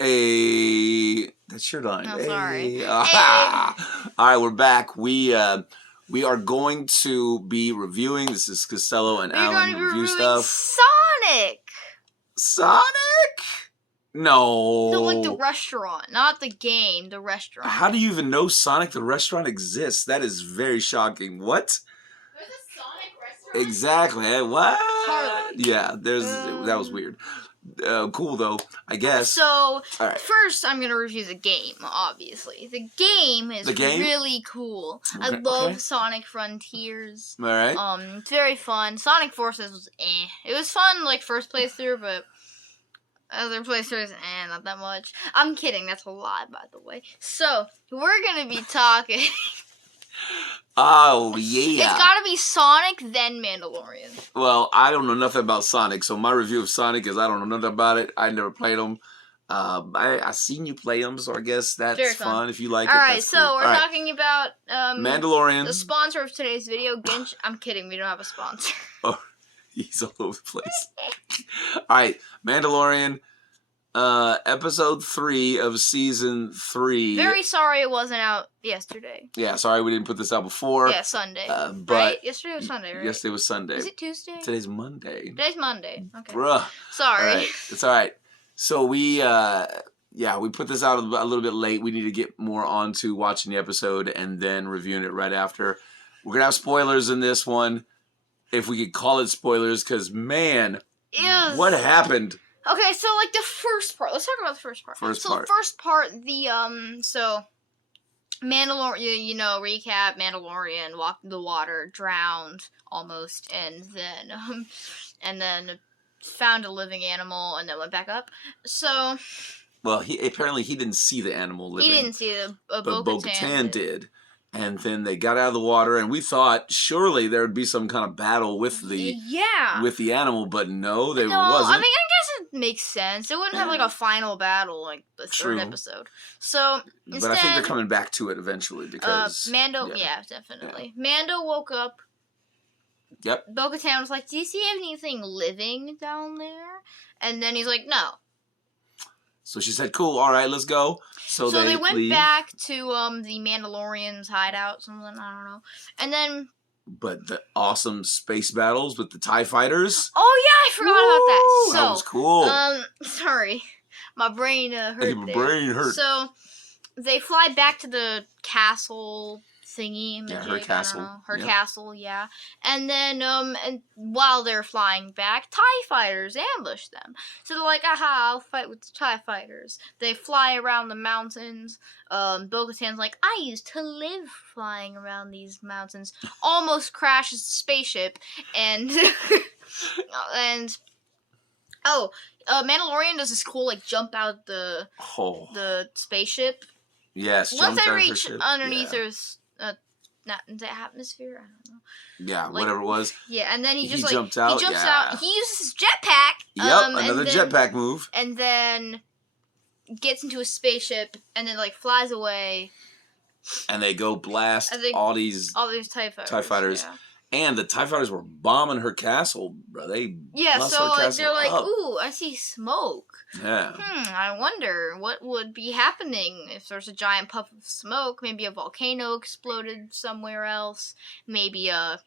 Hey, that shirt on. Oh, Hey. sorry. Aha. All right, we're back. We are going to be reviewing. This is Costello and We're Alan going to be review reviewing stuff. Sonic. Sonic? No. So, like the restaurant, not the game, the restaurant. How do you even know Sonic the restaurant exists? That is very shocking. What? There's a Sonic restaurant? Exactly. What? Hardly. Yeah, that was weird. Cool though, I guess. So, right. First I'm going to review the game, obviously. The game is really cool. Okay, I love Sonic Frontiers. All right. It's very fun. Sonic Forces was It was fun, like, first playthrough, but other playthroughs, not that much. I'm kidding, that's a lie, by the way. So, we're going to be talking... Oh, yeah. It's gotta be Sonic, then Mandalorian. Well, I don't know nothing about Sonic, so my review of Sonic is I don't know nothing about it. I never played them. I seen you play them, so I guess that's fun if you like it. Alright, so cool. we're talking about Mandalorian. The sponsor of today's video, Ginch. I'm kidding, we don't have a sponsor. Oh, he's all over the place. Alright, Mandalorian. Episode 3 of season 3. Very sorry it wasn't out yesterday. Yeah, sorry we didn't put this out before. Yeah, Sunday. But right? Yesterday was Sunday, right? Yesterday was Sunday. Is it Tuesday? Today's Monday. Today's Monday. Okay. Bruh. Sorry. Right. It's alright. So we put this out a little bit late. We need to get more onto watching the episode and then reviewing it right after. We're gonna have spoilers in this one, if we could call it spoilers, because man, what happened? Okay, so like the first part. Let's talk about the first part. The first part, so Mandalorian, recap. Mandalorian walked in the water, drowned almost, and then found a living animal, and then went back up. So, well, he didn't see the animal living. He didn't see it, but Bo-Katan did. And then they got out of the water, and we thought surely there would be some kind of battle with the animal, but no, there wasn't. I mean, I guess it makes sense. It wouldn't have like a final battle like the third episode. So instead, but I think they're coming back to it eventually because Mando, definitely. Yeah. Mando woke up. Yep. Bo-Katan was like, "Do you see anything living down there?" And then he's like, "No." So she said, "Cool, all right, let's go." So they went back to the Mandalorian's hideout, something, I don't know. And then... But the awesome space battles with the TIE fighters. Oh, yeah, I forgot about that. So, that was cool. Sorry. My brain hurt there. My brain hurt. So, they fly back to the castle thingy. Yeah, her castle. Her castle, yeah. And then, and while they're flying back, TIE fighters ambush them. So they're like, aha, I'll fight with the TIE fighters. They fly around the mountains. Bo-Katan's like, I used to live flying around these mountains. Almost crashes the spaceship. And, Mandalorian does this cool, like, jump out the spaceship. Yes, once they reach underneath the atmosphere, I don't know. Yeah, like, whatever it was. Yeah, and then he just jumps out. He jumps out. He uses his jetpack. Yep, another jetpack move. And then gets into a spaceship and then like flies away. And they go blast all these TIE fighters. Yeah. And the TIE fighters were bombing her castle, bro. So like they're like, ooh, I see smoke. Yeah. I wonder what would be happening if there's a giant puff of smoke. Maybe a volcano exploded somewhere else. Maybe a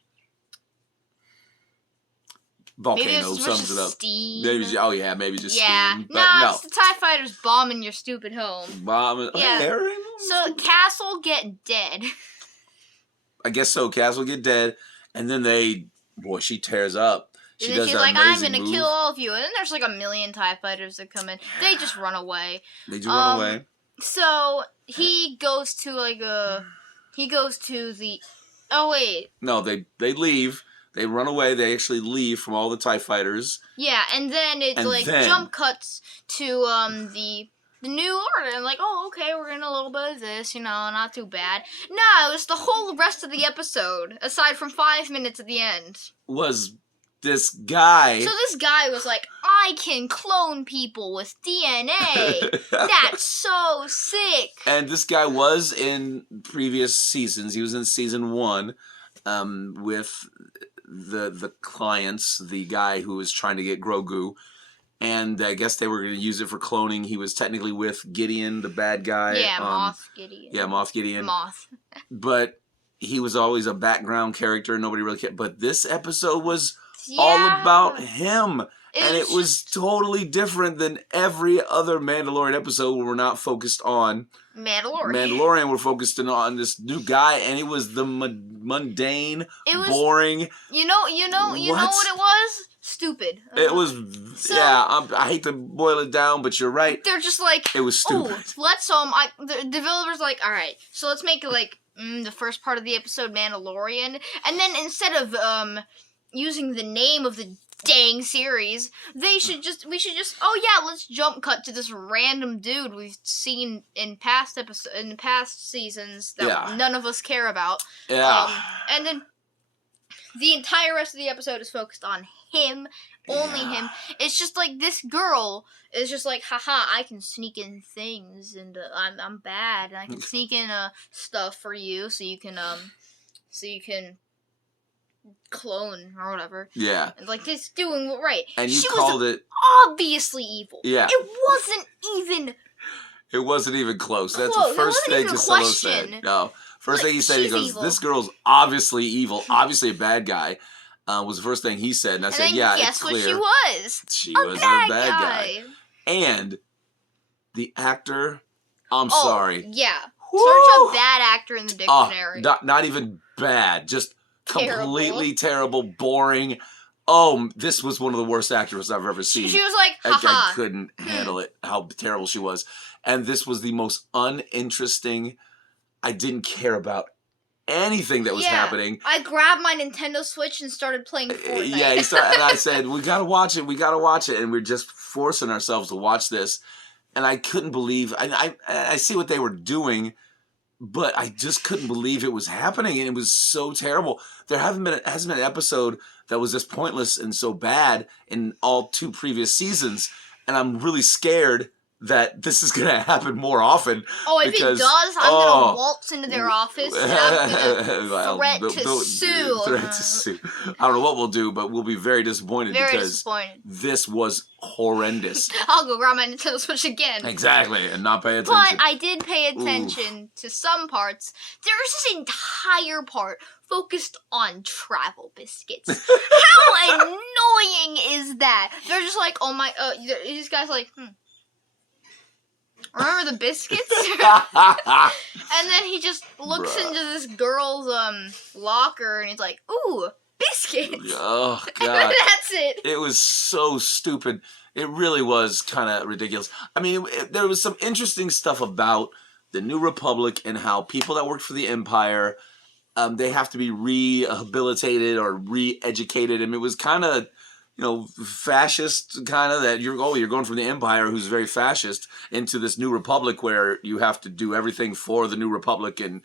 volcano sums it up. Steam. Maybe just steam. But no, it's the TIE fighters bombing your stupid home. Yeah. So Castle get dead. I guess so. Castle get dead. And then she tears up. She's like, I'm going to kill all of you. And then there's like a million TIE fighters that come in. They just run away. Run away. So he goes to oh wait. No, they leave. They run away. They actually leave from all the TIE fighters. Yeah, and then jump cuts to the New Order, and like, oh, okay, we're getting a little bit of this, not too bad. No, it was the whole rest of the episode, aside from 5 minutes at the end. Was this guy. So this guy was like, I can clone people with DNA. That's so sick. And this guy was in previous seasons. He was in season 1 with the clients, the guy who was trying to get Grogu. and I guess they were going to use it for cloning. He was technically with Gideon, the bad guy. Yeah, Moth Gideon. Yeah, Moth Gideon. Moth. But he was always a background character. Nobody really cared. But this episode was Yeah. all about him. And it was just totally different than every other Mandalorian episode where we're not focused on Mandalorian. We're focused on this new guy, and it was the mundane, It was boring. You know what it was? Stupid. It was, So- I hate to boil it down, but you're right. They're just like, It was stupid. let's the developers like, all right, so let's make it like the first part of the episode Mandalorian, and then instead of using the name of the dang series, we should just let's jump cut to this random dude we've seen in past seasons that none of us care about. Yeah. And then the entire rest of the episode is focused on him, only him. It's just like this girl is just like, haha, I can sneak in things, and I'm bad, and I can sneak in stuff for you, so you can clone or whatever. Yeah. And like this doing what right. And you she called was it obviously evil. Yeah. It wasn't even close. That's close. the first It wasn't thing even a Costello question. said. No. First Like, thing he said, he she's goes, evil. this girl's obviously evil, obviously a bad guy, was the first thing he said. And I said, then yeah, guess it's what clear. she was? She A was bad a bad guy. And the actor, I'm sorry. Yeah. Woo! Search up bad actor in the dictionary. Not even bad, just Terrible. completely terrible, boring. Oh, this was one of the worst actors I've ever seen. She was like, I haha. couldn't handle it, how terrible she was. And this was the most uninteresting. I didn't care about anything that was happening. I grabbed my Nintendo Switch and started playing Fortnite. Yeah, and I said, we gotta watch it, and we're just forcing ourselves to watch this. And I couldn't believe, I see what they were doing, but I just couldn't believe it was happening, and it was so terrible. There hasn't been an episode that was this pointless and so bad in all 2 previous seasons, and I'm really scared that this is going to happen more often. Oh, if because, it does, I'm going to waltz into their office and I'm Well, going to threat to sue. Threat to sue. I don't know what we'll do, but we'll be very disappointed because this was horrendous. I'll go grab my Nintendo Switch again. Exactly, and not pay attention. But I did pay attention to some parts. There's this entire part focused on travel biscuits. How annoying is that? They're just like, oh my, these guys are like, remember the biscuits? And then he just looks into this girl's locker and he's like, ooh, biscuits. Oh, God. And that's it. It was so stupid. It really was kind of ridiculous. I mean, there was some interesting stuff about the New Republic and how people that worked for the Empire, they have to be rehabilitated or re-educated. And it was kind of, fascist kind of that you're going from the Empire, who's very fascist, into this New Republic where you have to do everything for the New Republic and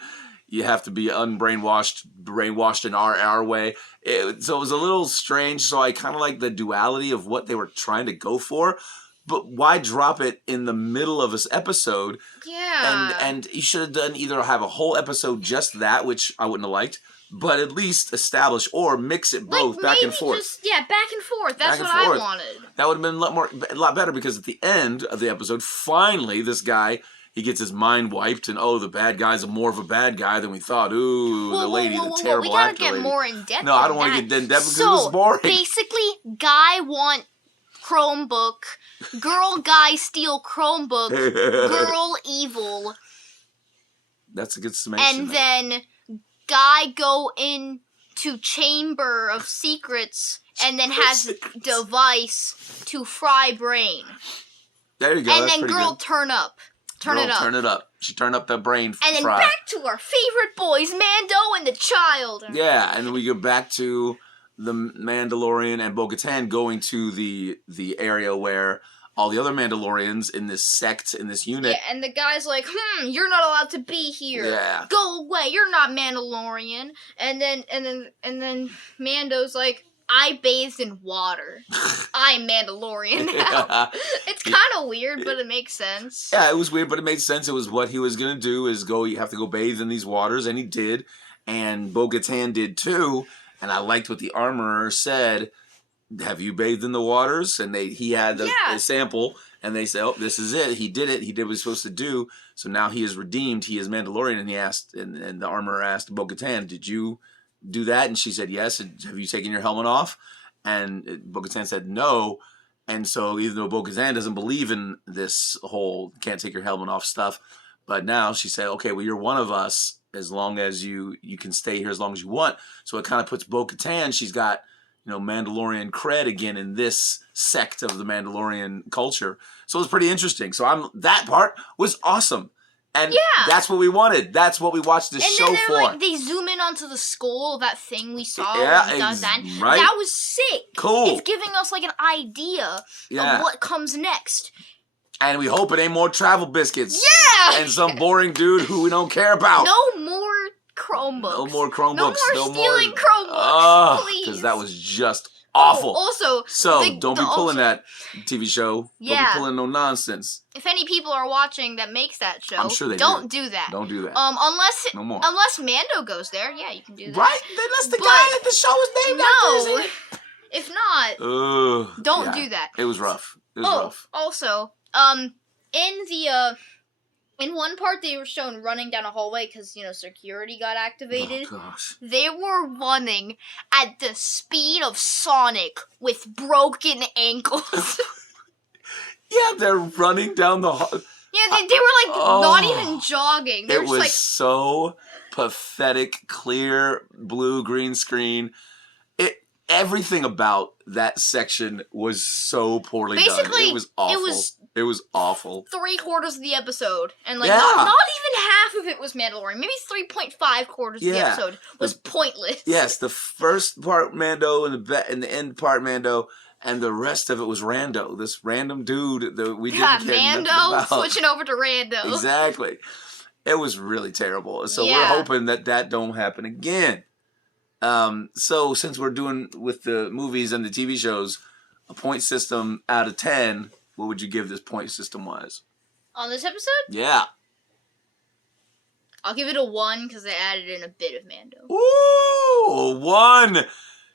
you have to be brainwashed in our way. So it was a little strange. So I kind of like the duality of what they were trying to go for. But why drop it in the middle of this episode? Yeah. And you should have done either have a whole episode just that, which I wouldn't have liked, but at least establish or mix it both back and forth. Back and forth. That's what I wanted. That would have been a lot better because at the end of the episode, finally, this guy, he gets his mind wiped, and the bad guy's more of a bad guy than we thought. Ooh, the lady, the terrible actor. We gotta get more in depth. No, I don't want to get in depth because it was boring. Basically, guy want Chromebook, girl guy steal Chromebook, girl evil. That's a good summation. And then guy go into Chamber of Secrets and then has a device to fry brain. There you go. And that's then girl good. Turn it up. Turn it up. She turned up the brain And then fry. back to our favorite boys, Mando and the child. Yeah, and then we go back to the Mandalorian and Bo-Katan going to the area where all the other Mandalorians in this sect, in this unit. Yeah, and the guy's like, you're not allowed to be here. Yeah. Go away. You're not Mandalorian. And then Mando's like, I bathed in water. I'm Mandalorian now. It's kind of weird, but it makes sense. Yeah, it was weird, but it made sense. It was what he was going to do is you have to go bathe in these waters, and he did. And Bo-Katan did too. And I liked what the armorer said. have you bathed in the waters? And he had Yeah. a sample, and they said, oh, this is it. He did it. He did what he was supposed to do. So now he is redeemed. He is Mandalorian. And he asked, and the armorer asked Bo-Katan, did you do that? And she said, yes. And have you taken your helmet off? And Bo-Katan said, no. And so even though Bo-Katan doesn't believe in this whole can't take your helmet off stuff, but now she said, okay, well, you're one of us as long as you can stay here as long as you want. So it kind of puts Bo-Katan, she's got, Mandalorian cred again in this sect of the Mandalorian culture. So it's pretty interesting. So that part was awesome. And that's what we wanted. That's what we watched this show for. Like, they zoom in onto the skull, that thing we saw. Right? That was sick. Cool. It's giving us like an idea of what comes next. And we hope it ain't more travel biscuits. Yeah! And some boring dude who we don't care about. No more Chromebooks. No more Chromebooks. No more stealing Chromebooks, please. Because that was just awful. Also, don't be pulling that TV show. Yeah. Don't be pulling no nonsense. If any people are watching that makes that show, I'm sure they don't do that. Don't do that. No more. Unless Mando goes there, yeah, you can do that. Right? Unless the guy that the show was named after. If not, don't do that. It was rough. It was rough. Also, in one part they were shown running down a hallway because, security got activated. Oh, gosh. They were running at the speed of Sonic with broken ankles. Yeah, they're running down the hall. Yeah, they were not even jogging. They were was so pathetic, clear, blue, green screen. Everything about that section was so poorly done. It was awful. It was awful. 3/4 of the episode, and not even half of it was Mandalorian. Maybe 3.5 quarters of the episode was pointless. Yes, the first part Mando and the end part Mando, and the rest of it was Rando. This random dude that we didn't care Mando about. switching over to Rando. Exactly. It was really terrible. So we're hoping that don't happen again. So since we're doing with the movies and the TV shows, a point system out of 10, what would you give this point system wise? On this episode? Yeah. I'll give it a 1 because they added in a bit of Mando. Ooh, 1.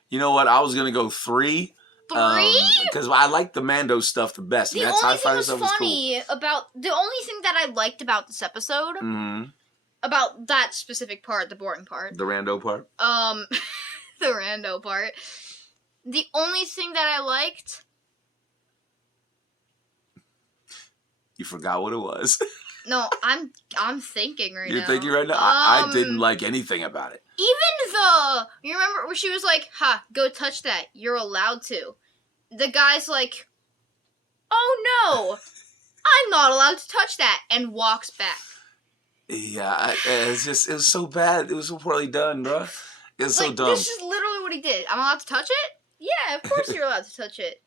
You know what? I was going to go 3. 3? Because I like the Mando stuff the best. The only thing was funny about... The only thing that I liked about this episode... Mm-hmm. About that specific part, the boring part. The Rando part? The Rando part. The only thing that I liked... You forgot what it was. No, I'm thinking right now. You're thinking right now? I didn't like anything about it. Even you remember where she was like, go touch that. You're allowed to. The guy's like, oh no, I'm not allowed to touch that, and walks back. Yeah, it was so bad. It was so poorly done, bro. It was so dumb. This is literally what he did. I'm allowed to touch it? Yeah, of course you're allowed to touch it.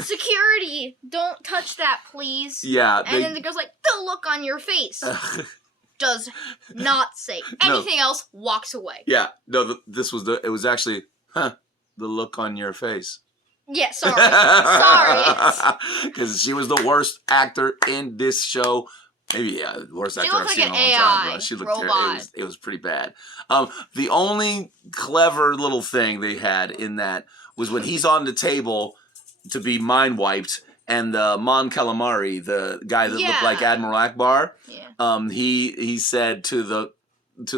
Security, don't touch that, please. Yeah. And then the girl's like, the look on your face. Does not say anything else, walks away. Yeah, no, it was actually, the look on your face. Yeah, sorry. Because she was the worst actor in this show. Maybe, worst actor I've seen in a long time. Bro. She looked terrible. It was pretty bad. The only clever little thing they had in that was when he's on the table to be mind wiped, and the Mon Calamari, the guy that looked like Admiral Akbar, he said to the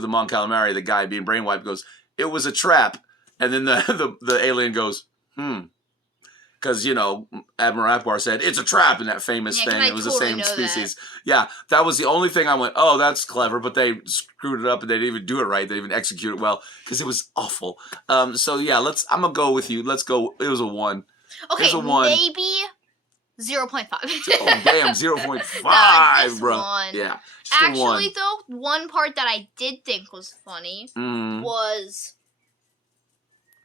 Mon Calamari, the guy being brain wiped, goes, "It was a trap," and then the alien goes, Because, Admiral Akbar said, it's a trap in that famous thing. It was the same species. Yeah, that was the only thing I went, oh, that's clever. But they screwed it up and they didn't even do it right. They didn't even execute it well because it was awful. So, yeah, I'm going to go with you. Let's go. It was a 1. Okay, it was a 1. Maybe 0.5. Oh, damn, 0.5, bro. 1. Yeah. Actually, though, one part that I did think was funny was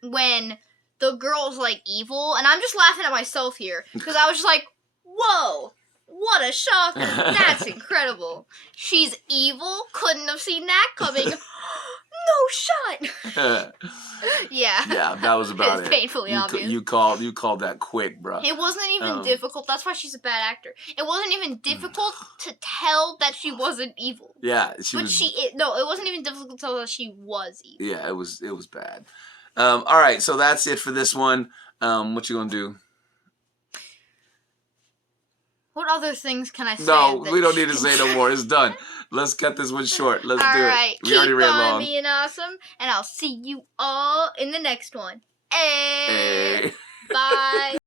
when the girl's, evil. And I'm just laughing at myself here. Because I was just like, whoa, what a shocker. That's incredible. She's evil. Couldn't have seen that coming. No shot. Yeah. Yeah, that was about it. It's painfully obvious. You called that quick, bro. It wasn't even difficult. That's why she's a bad actor. It wasn't even difficult to tell that she wasn't evil. Yeah, it wasn't even difficult to tell that she was evil. Yeah, it was bad. All right, so that's it for this one. What you gonna do? What other things can I say? No, that we don't need to can- say no more. It's done. Let's cut this one short. Let's All do it. right, We already keep ran on long. being awesome, and I'll see you all in the next one. Hey. Hey. Bye.